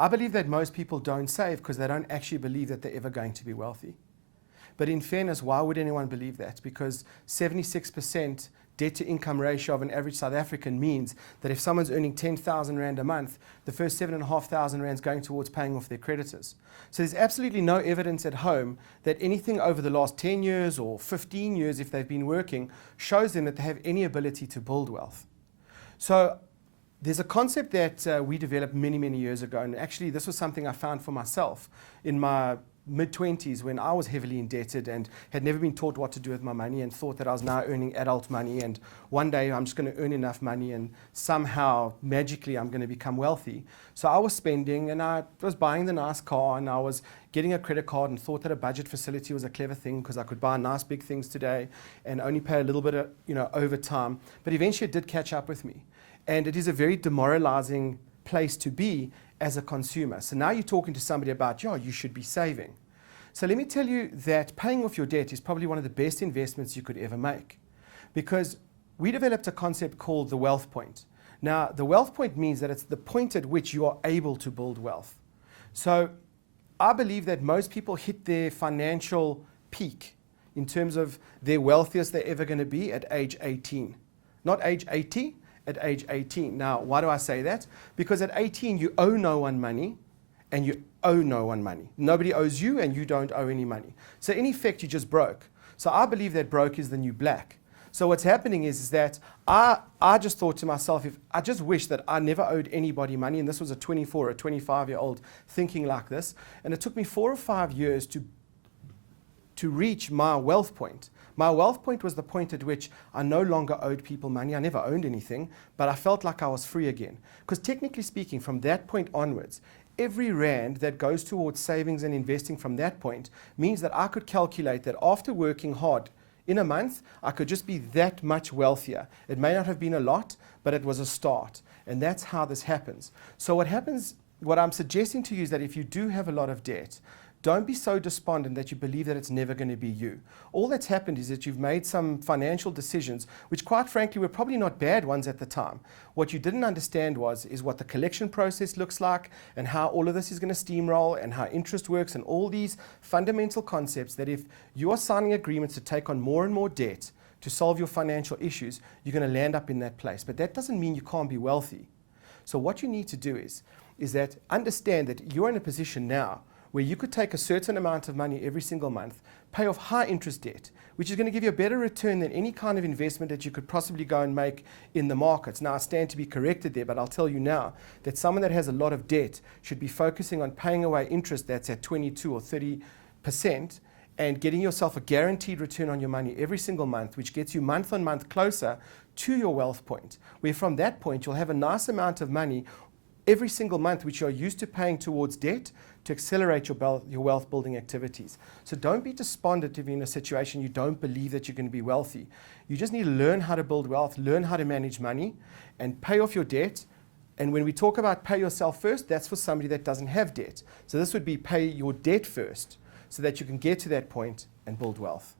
I believe that most people don't save because they don't actually believe that they're ever going to be wealthy. But in fairness, why would anyone believe that? Because 76% debt to income ratio of an average South African means that if someone's earning 10,000 Rand a month, the first 7,500 Rand is going towards paying off their creditors. So there's absolutely no evidence at home that anything over the last 10 years or 15 years, if they've been working, shows them that they have any ability to build wealth. So there's a concept that we developed many, many years ago, and actually this was something I found for myself in my mid-20s when I was heavily indebted and had never been taught what to do with my money and thought that I was now earning adult money and one day I'm just going to earn enough money and somehow magically I'm going to become wealthy. So I was spending and I was buying the nice car and I was getting a credit card and thought that a budget facility was a clever thing because I could buy nice big things today and only pay a little bit over time. But eventually it did catch up with me, and it is a very demoralizing place to be as a consumer. So now you're talking to somebody about, yeah, you should be saving. So let me tell you that paying off your debt is probably one of the best investments you could ever make, because we developed a concept called the wealth point. Now, the wealth point means that it's the point at which you are able to build wealth. So I believe that most people hit their financial peak in terms of their wealthiest they're ever going to be at age 18. Not age 80, at age 18. Now, why do I say that? Because at 18, you owe no one money and you owe no one money. Nobody owes you and you don't owe any money. So in effect, you just broke. So I believe that broke is the new black. So what's happening is that I just thought to myself, if I just wish that I never owed anybody money, and this was a 24 or 25-year-old thinking like this, and it took me 4 or 5 years to reach my wealth point. My wealth point was the point at which I no longer owed people money. I never owned anything, but I felt like I was free again. Because technically speaking, from that point onwards, every rand that goes towards savings and investing from that point means that I could calculate that after working hard in a month, I could just be that much wealthier. It may not have been a lot, but it was a start. And that's how this happens. So what I'm suggesting to you is that if you do have a lot of debt, don't be so despondent that you believe that it's never going to be you. All that's happened is that you've made some financial decisions, which quite frankly were probably not bad ones at the time. What you didn't understand is what the collection process looks like and how all of this is going to steamroll and how interest works and all these fundamental concepts that if you are signing agreements to take on more and more debt to solve your financial issues, you're going to land up in that place. But that doesn't mean you can't be wealthy. So what you need to do is that understand that you're in a position now where you could take a certain amount of money every single month, pay off high interest debt, which is going to give you a better return than any kind of investment that you could possibly go and make in the markets. Now, I stand to be corrected there, but I'll tell you now that someone that has a lot of debt should be focusing on paying away interest that's at 22 or 30% and getting yourself a guaranteed return on your money every single month, which gets you month on month closer to your wealth point, where from that point you'll have a nice amount of money every single month which you're used to paying towards debt to accelerate your wealth building activities. So don't be despondent if you're in a situation you don't believe that you're going to be wealthy. You just need to learn how to build wealth, learn how to manage money, and pay off your debt. And when we talk about pay yourself first, that's for somebody that doesn't have debt. So this would be pay your debt first so that you can get to that point and build wealth.